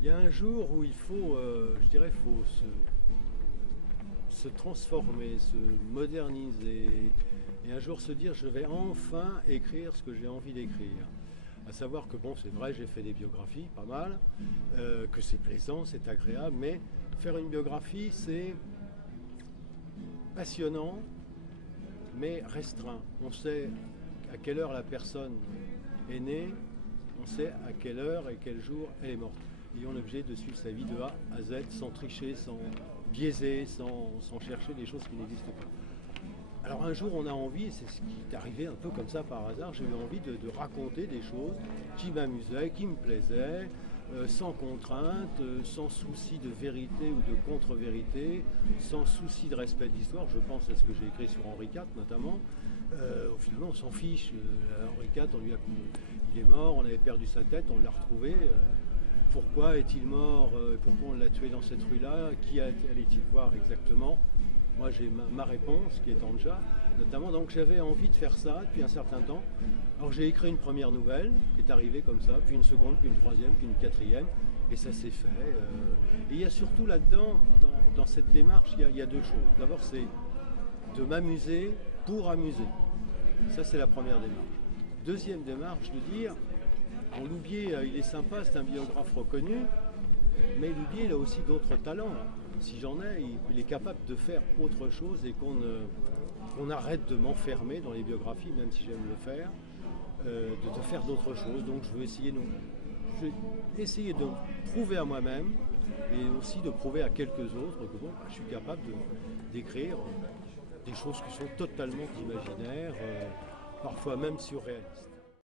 Il y a un jour où il faut, je dirais, faut se transformer, se moderniser, et un jour se dire je vais enfin écrire ce que j'ai envie d'écrire. À savoir que bon, c'est vrai, j'ai fait des biographies, pas mal, que c'est plaisant, c'est agréable, mais faire une biographie, c'est passionnant, mais restreint. On sait à quelle heure la personne est née, on sait à quelle heure et quel jour elle est morte. Et on est obligé de suivre sa vie de A à Z sans tricher, sans biaiser, sans chercher des choses qui n'existent pas. Alors un jour on a envie, et c'est ce qui est arrivé un peu comme ça par hasard, j'ai eu envie de raconter des choses qui m'amusaient, qui me plaisaient, sans contrainte, sans souci de vérité ou de contre-vérité, sans souci de respect de l'histoire. Je pense à ce que j'ai écrit sur Henri IV notamment. Finalement on s'en fiche. Henri IV, il est mort, on avait perdu sa tête, on l'a retrouvé. Pourquoi est-il mort? Pourquoi on l'a tué dans cette rue-là? Qui allait-il voir exactement? Moi j'ai ma réponse qui est Anja, notamment. Donc j'avais envie de faire ça depuis un certain temps. Alors j'ai écrit une première nouvelle qui est arrivée comme ça, puis une seconde, puis une troisième, puis une quatrième, et ça s'est fait. Et il y a surtout là-dedans, dans cette démarche, il y a deux choses. D'abord c'est de m'amuser pour amuser. Ça c'est la première démarche. Deuxième démarche, de dire, bon, Loubier, il est sympa, c'est un biographe reconnu, mais Loubier, il a aussi d'autres talents. Si j'en ai, il est capable de faire autre chose et qu'on arrête de m'enfermer dans les biographies, même si j'aime le faire, de faire d'autres choses. Donc je vais essayer de prouver à moi-même et aussi de prouver à quelques autres que bon, je suis capable d'écrire des choses qui sont totalement imaginaires, parfois même surréalistes.